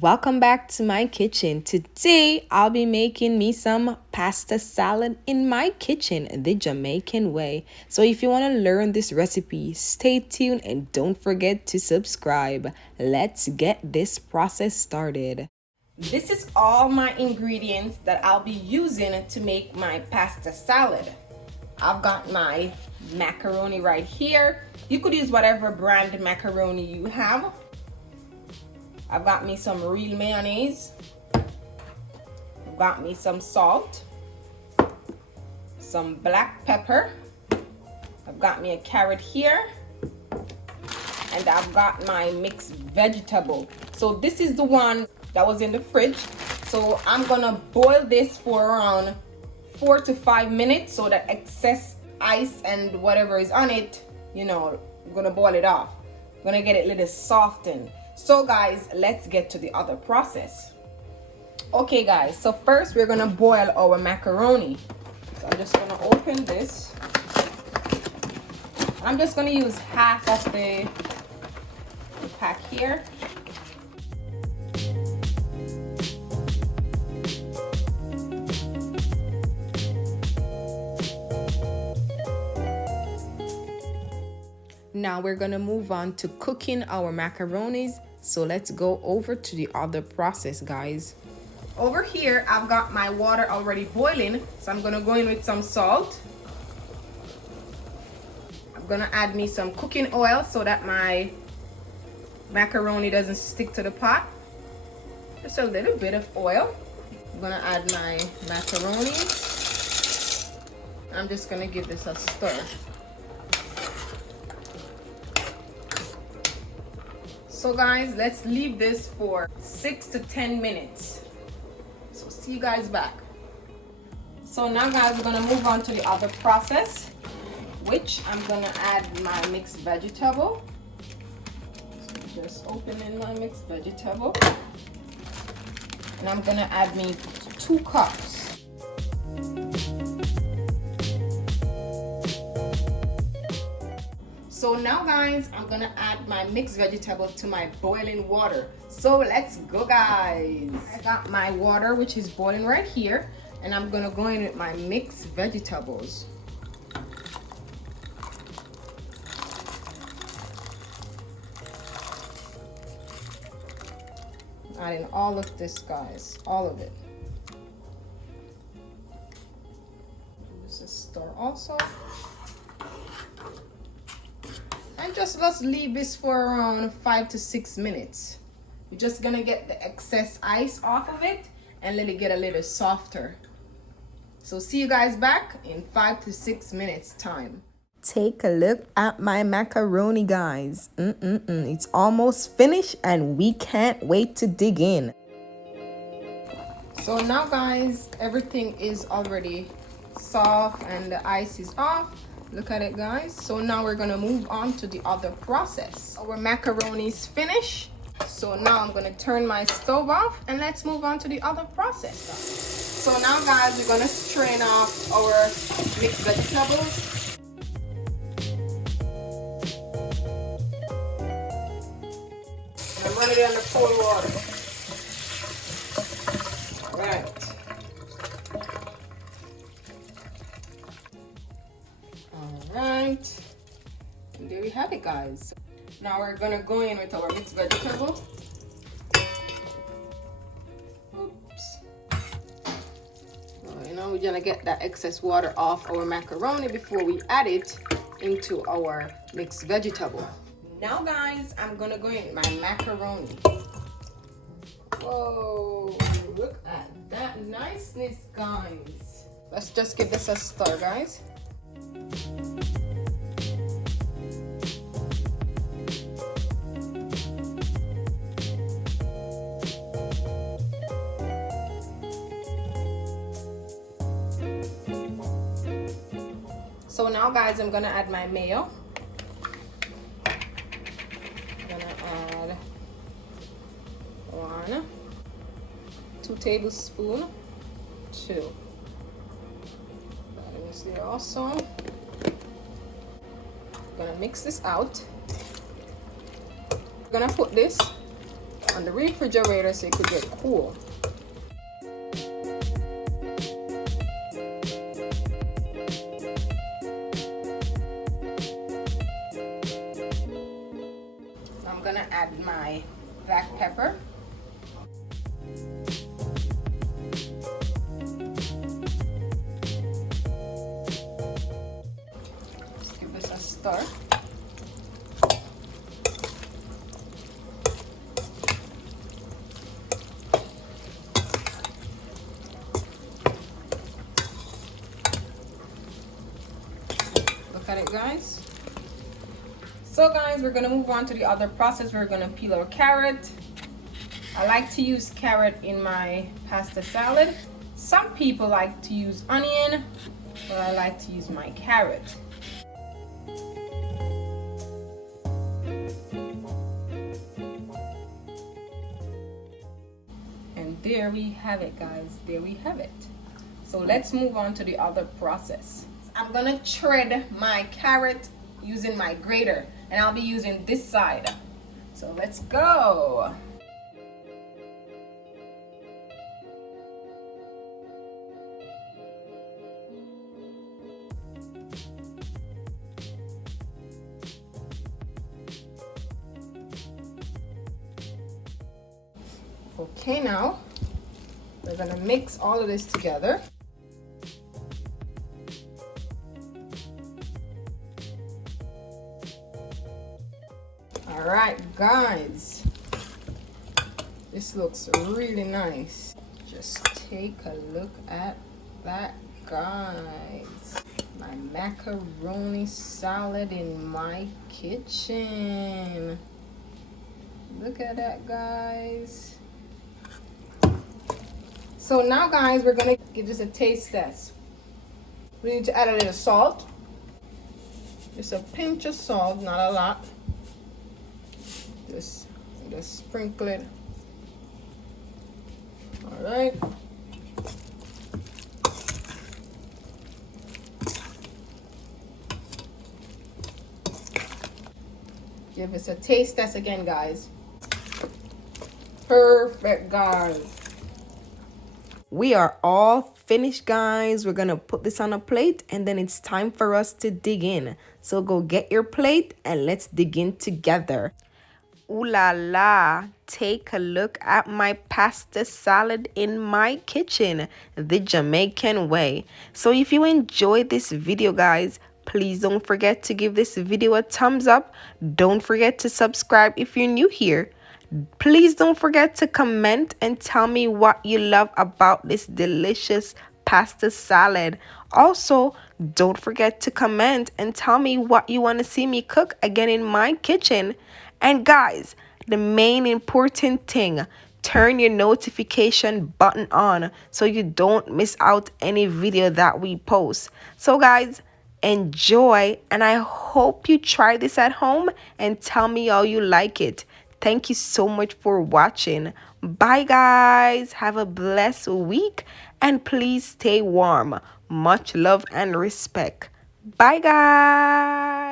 Welcome back to my kitchen. Today I'll be making me some pasta salad in my kitchen the Jamaican way. So if you want to learn this recipe, stay tuned and don't forget to subscribe. Let's get this process started. This is all my ingredients that I'll be using to make my pasta salad. I've got my macaroni right here. You could use whatever brand macaroni you have. I've got me some real mayonnaise. I've got me some salt, some black pepper. I've got me a carrot here, and I've got my mixed vegetable. So this is the one that was in the fridge. So I'm gonna boil this for around 4 to 5 minutes so that excess ice and whatever is on it, I'm gonna boil it off. I'm gonna get it a little softened. So guys, let's get to the other process. Okay guys, so first we're gonna boil our macaroni. So I'm just gonna open this. I'm just gonna use half of the pack here. Now we're gonna move on to cooking our macaronis. So let's go over to the other process, guys. Over here, I've got my water already boiling. So I'm gonna go in with some salt. I'm gonna add me some cooking oil so that my macaroni doesn't stick to the pot. Just a little bit of oil. I'm gonna add my macaroni. I'm just gonna give this a stir. So guys, let's leave this for 6 to 10 minutes. So see you guys back. So now guys, we're gonna move on to the other process, which I'm gonna add my mixed vegetable. So just open in my mixed vegetable. And I'm gonna add me 2 cups. So now guys, I'm gonna add my mixed vegetable to my boiling water. So let's go guys. I got my water, which is boiling right here, and I'm gonna go in with my mixed vegetables. Adding all of this, guys, all of it. This is stir also. And let's leave this for around 5 to 6 minutes. We're just gonna get the excess ice off of it and let it get a little softer. So see you guys back in 5 to 6 minutes time. Take a look at my macaroni, guys. It's almost finished and we can't wait to dig in. So now guys, everything is already soft and the ice is off. Look at it guys. So now we're gonna move on to the other process. Our macaroni is finished. So now I'm gonna turn my stove off and let's move on to the other process. So now guys, we're gonna strain off our mixed vegetables. And I'm running it under cold water. All right. Alright, and there we have it guys. Now we're gonna go in with our mixed vegetable. Oops. We're gonna get that excess water off our macaroni before we add it into our mixed vegetable. Now guys, I'm gonna go in with my macaroni. Whoa, look at that niceness guys. Let's just give this a stir guys. So now guys, I'm gonna add my mayo. I'm gonna add 2 tablespoons. 2. Adding this there also. I'm gonna mix this out. I'm gonna put this on the refrigerator so it could get cool. I'm gonna add my black pepper. Just give this a stir. Look at it, guys. So guys, we're gonna move on to the other process. We're gonna peel our carrot. I like to use carrot in my pasta salad. Some people like to use onion, but I like to use my carrot. And there we have it, guys. There we have it. So let's move on to the other process. I'm gonna shred my carrot using my grater, and I'll be using this side. So let's go. Okay, now we're gonna mix all of this together. All right, guys, this looks really nice. Just take a look at that, guys. My macaroni salad in my kitchen. Look at that, guys. So now, guys, we're gonna give this a taste test. We need to add a little salt. Just a pinch of salt, not a lot. Just sprinkle it. All right. Give us a taste test again, guys. Perfect, guys. We are all finished, guys. We're gonna put this on a plate and then it's time for us to dig in. So go get your plate and let's dig in together. Ooh la la, take a look at my pasta salad in my kitchen, the Jamaican way. So if you enjoyed this video, guys, please don't forget to give this video a thumbs up. Don't forget to subscribe if you're new here. Please don't forget to comment and tell me what you love about this delicious pasta salad. Also, don't forget to comment and tell me what you want to see me cook again in my kitchen. And guys, the main important thing, turn your notification button on so you don't miss out any video that we post. So guys, enjoy, and I hope you try this at home and tell me how you like it. Thank you so much for watching. Bye guys, have a blessed week and please stay warm. Much love and respect. Bye guys.